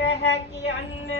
බැහැ කියන්න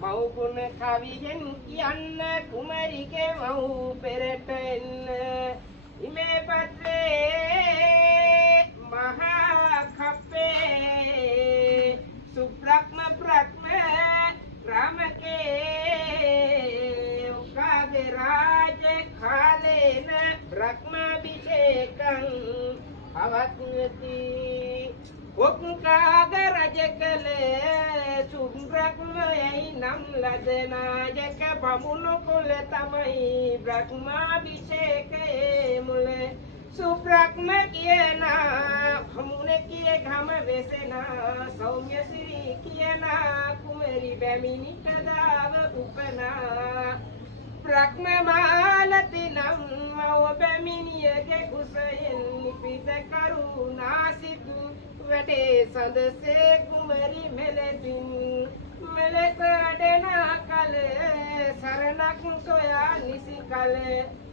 මව්ගුණ කවියෙන් කියන්න කුමරිගේ මව් පෙරට එන්න ඉමේ පත්‍රේ මහා කප්පේ සුබ්‍රහ්ම බ්‍රහ්ම රාමකේ උකාදේ රාජ කාලේන බ්‍රහ්මාභිෂේකං අවත්‍යති ඔක්කාග රජකලේ සුබ්‍රහ්මයයි නම් ලදනායක බමුණු කුල තමයි බ්‍රහ්මාභිෂේකයේ මුල සුබ්‍රහ්ම කියනා හමුනේ කියේ ගම වෙසෙනා සෞම්‍ය සිරි කියනා කුමරි බැමිණි කදාව උපනා බ්‍රහ්ම මාලති නම් මව බැමිණියගේ කුසයෙන් නිපිත කරුණා සිදු වැඩේ සඳසේ කුමරි මෙලෙසින් මෙලෙස දෙන කල සරණක් සොයා නිසි කල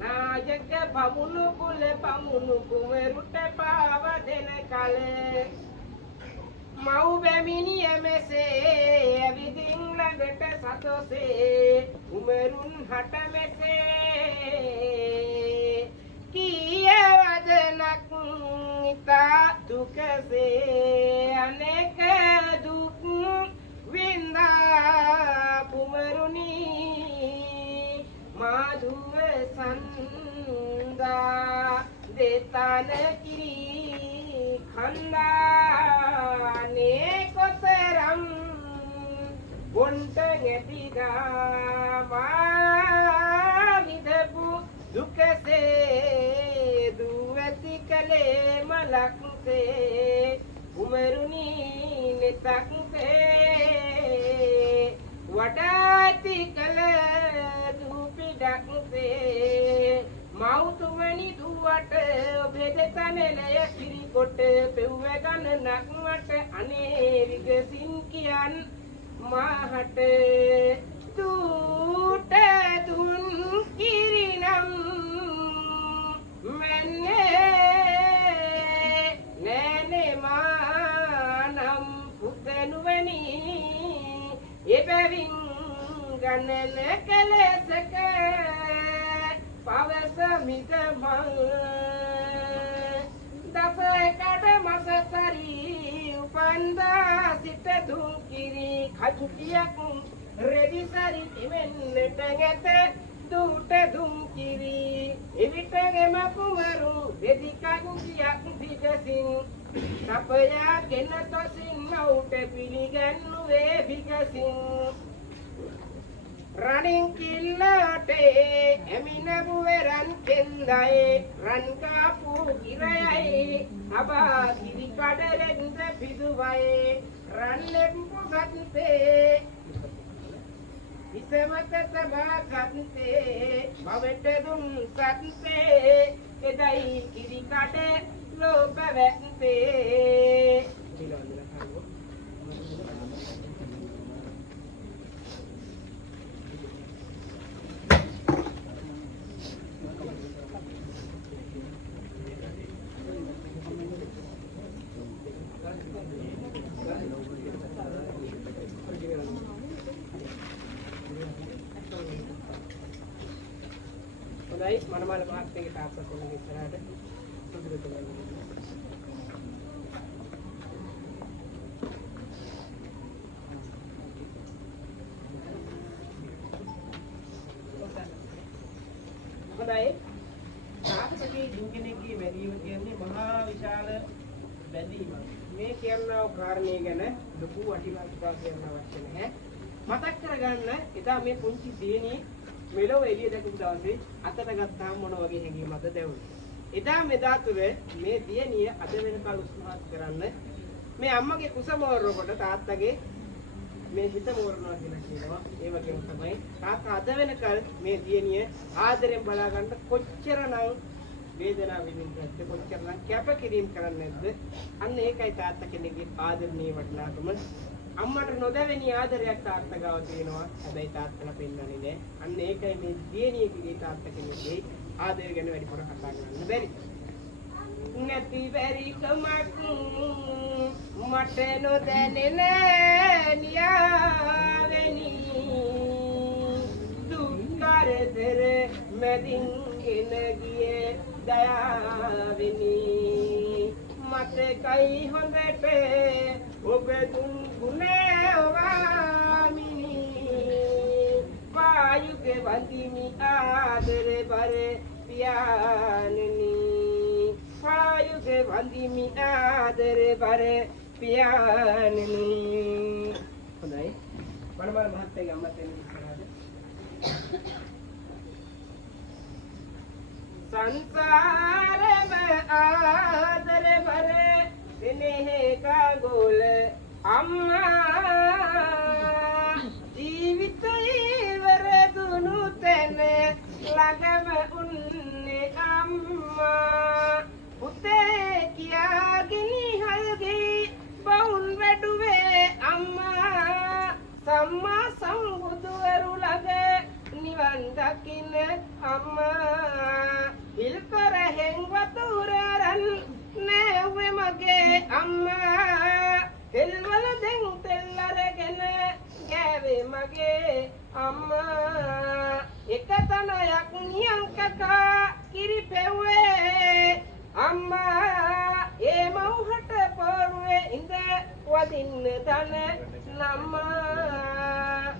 නායක බමුණු කුල බමුණු කුමරුට පාව දෙන කල මව් බැමිණිය මෙසේ ඇවිදින් ළඟට සතොසේ කුමරුන් හට මෙසේ කීයවදනක් ඉතා දුකසේ අනෙක දුක් වින්දා කුමරුනි මාදුව සන්දා දෙතන කිරි khන්දානේ කොතරම් බොන්ට ගැටිදා මා විදපු දුකසේ දුවති කලේ මලක්සේ කුමරුනි නෙතක්සේ වඩාති කල දුපිඩක්සේ මෞතුමනි දුවට බෙදතනෙලය කිරිකොට පෙව්ව ගණනක් මට අනේ විගසින් කියන් මාහට දුට දුන් කිරිනම් මන්නේ නෑනේ මානම් පුතනුවනි එබැවින් ගණන කලසක පවසමිත මං දසකට මසසරි උපන්දා සිට දුන් කිරි කජුකියක් රෙදිසරි ඉවෙන්නට ගැත දුට දුන් කිරි එවිටගෙම කුමරු රෙදිකජුකියක් විගසින් සපයා ගෙන තොසින් මවුට පිළිගන්නුවේ විගසින් රණින් කිල්ලටේ එමිනබුවේ රන් කෙන්දයි රන් කාපු ගිරයයි අබා කිරි කඩලෙන්ද පිදුවයි රන් ලෙම්පු ගත්තේ විසමත තබා ගත්තේ බවට දුන් සත්සේ එදයි කිරි කඩ ලෝප වැත්තේ guys, mana-mana mahakti kita apa sih lagi serada. Betul-betul. Baik. Saat ini dunia ini value ini මහා විශාල බැඳීමක්. මේ කියනවා කාරණේ ගැන ලොකු අටිවාසිකමක් කියන්න අවශ්‍ය නැහැ. මතක් කරගන්න එදා මේ පුංචි දිනේ මෙලොව එළිය දැකපු දවසේ අතට ගත්තාම මොන වගේ හැඟීමක්ද දැවුනේ. එදා මෙදා තුර මේ දියණිය අද වෙනකල් උත්සාහ කරන්න මේ අම්මගේ කුස මෝරනකොට තාත්තගේ මේ හිත මෝරනවා කියලා කියනවා. ඒ වගේම තමයි තාත්තා අද වෙනකල් මේ දියණිය ආදරෙන් බලා ගන්න කොච්චරනම් වේදනාව විඳින්නද කොච්චරනම් කැපකිරීම කරන්නේ නැද්ද? අන්න ඒකයි තාත්තා කෙනෙක්ගේ ආදරණීය වටිනාකම. අම්මට නොදැවෙනි ආදරයක් තාත්තා ගාව තියෙනවා. හැබැයි තාත්තලා පෙන්නන්නේ නැහැ. අන්න ඒකයි මේ දියණියගේ තාත්තා කෙනෙක්ගේ ආදරය ගැන වැඩිපුර කතා කරන්න බැරි. නැති බැරි කමක් මට නොදැනෙන නියාවෙනි දුක්කරදර මැදින් ගෙන ගියේ දයාවෙනි මතකයි හොඳට ඔබ දුන් ගුණවාමිනි වායුගේ වඳිමි ආදර බර පියාණෙනි වායුගේ වඳිමි ආදර බර පියාණෙනි හොඳයි වඩමල මහත්තයාගේ අම්මත් එන්න ඉස්සරහට සංසාරම ආදර බර දිනේ කගොල අම්මා ජීවිතේ වරදුණු තැන ළඟම උන්නේ අම්මා පුතේ කියාගෙන හල්ගේ බවුන් වැඩුවේ අම්මා සම්මා සම්බුදුවරු ළඟ නිවන් දකින්න අම්මා හිල් කරහෙන් වතුරරන් නෑවේ මගේ අම්මා තෙල්වල දෙන් තෙල් අරගෙන ගෑවේ මගේ අම්මා එක තනයක් නියම් කකා කිරි පෙව්වේ අම්මා ඒ මව්හට පොරුවේ ඉඳ වදින්න තන නම්මා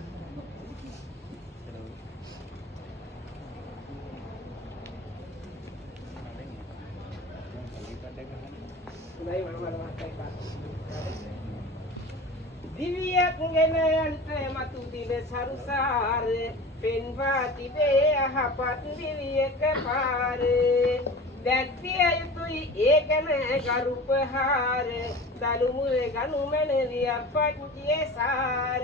දිවියක් ගෙන යන්ට මතු දින සරුසාර පෙන්වා තිබේ අහපත් දිවියක පාර දැක්විය යුතුයි ඒ ගැන කරුපහාර දලුමුල ගනු මැනවි අපච්චියේ සාර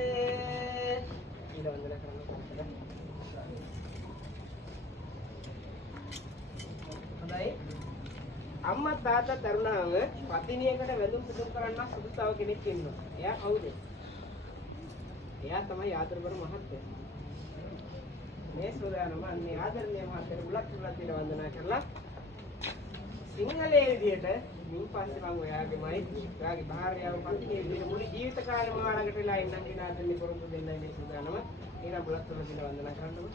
හොඳයි අම්මා තාත්තා තරුණාව පතිනියකට වැඳුම් පුදුම් කරන්න සුදු තව කෙනෙක් ඉන්නවා. එයා කවුද? එයා තමයි ආදරබර මහත්තයා. මේ සෝදානම අන්නේ ආදරණීය මහත්තයාට බුලත් බුලත් දින වන්දනා කරලා සිංහලයේ විදියට මින් පස්සේ මම ඔයාගේමයි ඔයාගේ භාර්යාව පතිනිය විදියට මුළු ජීවිත කාලෙම ඔයාලකට වෙලා ඉන්නම් කියන ආදරණීය පොරොන්දු දෙන්නයි මේ සෝදානම. ඊළඟ බුලත් බුලත් දින වන්දනා කරන්නකො.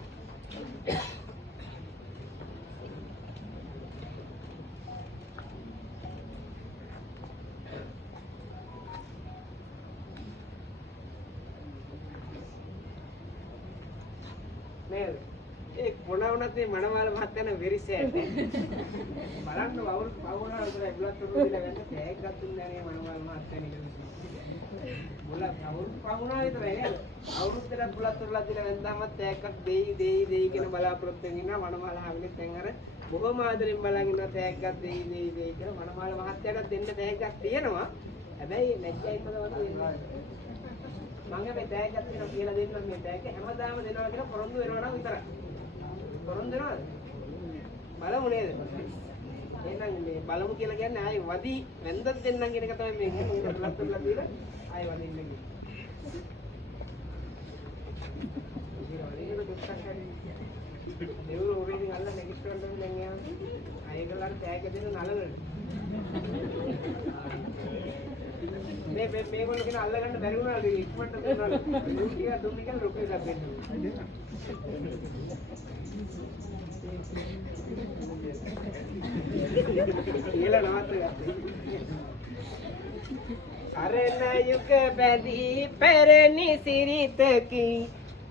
නේද ඒ කොණවුණත් මේ මනමාල මහත්තයන වෙරි සෑඩ් බලන්න වවුනා විතර බුලත් තුරු දිලා වෙන්න තෑග්ගක් දුන්නේ නැහැ මනමාල මහත්තයන නේද බුලත් වවුනා විතරයි නේද අවුරුද්දකට බුලත් තුරුලා දිලා වෙන්දාම තෑග්ගක් දෙයි කියන බලාපොරොත්තුෙන් ඉන්නවා මනමාල ආවිලෙත් දැන් අර බොහොම ආදරෙන් බලන් ඉන්නවා තෑග්ගක් දෙයි කියලා මනමාල මහත්තයාට දෙන්න තෑග්ගක් තියෙනවා හැබැයි නැච්චයි පදවත් මම මේ තෑග්ගක් දෙනවා කියලා දෙන්නම් මේ තෑග්ග හැමදාම දෙනවා කියලා පොරොන්දු වෙනවා නම් විතරයි. පොරොන්දු වෙනවද? බලමු නේද? එහෙනම් මේ බලමු කියලා කියන්නේ ආයි වදි වැන්දක් දෙන්නම් කියන එක තමයි මේ කියන්නේ. බුලත් තුරුලා දීලා ආයි වදින්න කියන්නේ. දෙවරු ඔරේකින් අල්ල නෙගිට් කරන්න දැන් එයා අයගලට තෑග්ග දෙන්න නලලට. මේගොල්ලෝ කියන අල්ල ගන්න බැරි වුණාද ඉක්මනට දුන්නා දුන්නේ කියලා රුපියල් එකක් දෙන්න. කියලා නවත්ත අරණ යුග බැදී පෙරණි සිරිතකි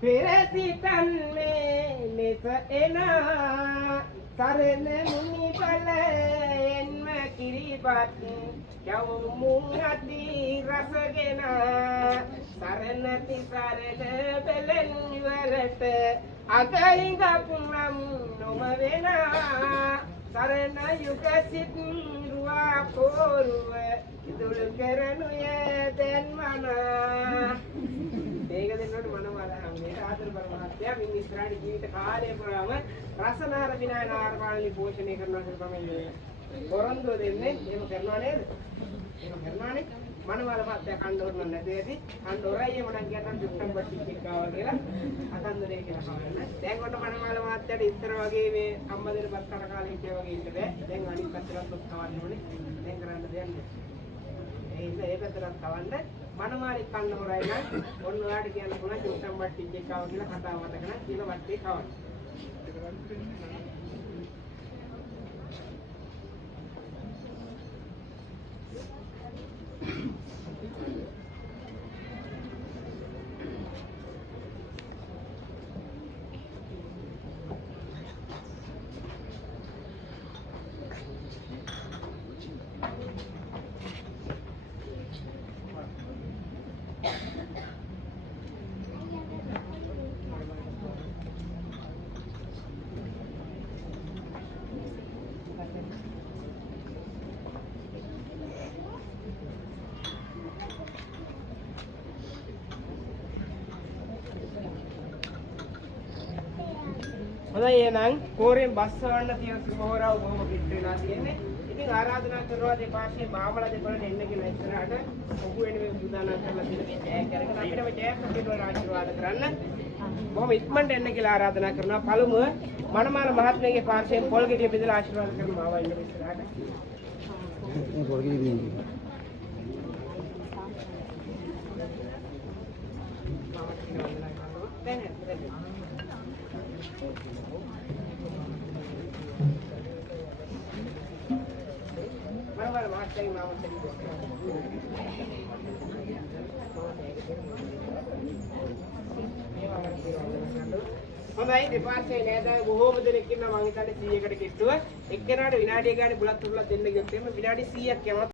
පෙරසිතන්නේ මෙස එනා සරණ මුනි බලෙන්ම කිරිපත් යවුමුන් අති රසගෙන සරණ තිසරණ බෙලෙන් වලට අගයිඟක් නම් නොම වෙන සරණ යුග සිත් රුවා පොරුව ඉදුල් කරනුය දැන් මන මේක දෙන්නට මනවලා මේක ආදර බර මහත්තයා මින් ඉස්සරහට ජීවිත කාලය පුරාම රසනාර විනානාර පාලනි පෝෂණය කරනවා කියලා තමයි පොරොන්දු දෙන්නේ. එහෙම කරනවා නේද? එහෙම කරනවානේ. මනවල මහත්තයා කණ්ඩෝරන නැති ඇති. කණ්ඩෝරයි මඩන් කියනවා දුක්ඛම් බට්ටික් ආවා කියලා. අතන්දරේ කියලා කවන්න. දැන් ඔන්න මනවල මහත්තයාට ඉස්සර වගේ මේ අම්මා දෙන බත් කන කාලේ හිටියා වගේ ඉන්න බෑ. දැන් අනිත් පැත්තට ඔත් කවන්න ඕනේ. දැන් කරන්න දෙයක් නෑ. ඒ ඉන්න කියලා ඒ පැත්තට කවන්න මනමාරි කන්න හොරයි නම් ඔන්න ඔයාලට කියන්න පුළුවන් චුට්ටම් වට්ටි එකව කියලා කතාව මතක නම් කියලා වට්ටි කවන්න. හොඳයි එහෙනම් කෝරෙන් බස් වන්න තියෙන සුමෝරාව බොහොම පිට වෙලා තියෙන්නේ. ඉතින් ආරාධනා කරනවා දෙපාර්ශ්වයේ මාමල දෙපළට එන්න කියලා ඉස්සරහට ඔහු වෙන මේ සූදානම් කරලා තියෙන මේ ජෑක් අරගෙන අපිට මේ ජෑක් පිටවල ආශිර්වාද කරන්න. බොහොම ඉක්මනට එන්න කියලා ආරාධනා කරනවා. පළමුව මනමාල මහත්මයාගේ පාර්ශ්වයෙන් පොල් ගෙඩිය බෙදලා ආශිර්වාද කරනවා ආවා ඉන්න ඉස්සරහට. මේ පොල් ගෙඩිය දෙන්නේ. හොඳයි දෙපාර්ශ්වයේ නෑදෑයෝ බොහෝම දෙනෙක් ඉන්නවා මම හිතන්නේ 100කට කිට්ටුව එක්කෙනාට විනාඩිය ගානේ බුලත් උරුලක් දෙන්න ගියොත් එimhe විනාඩි 100ක් යනවා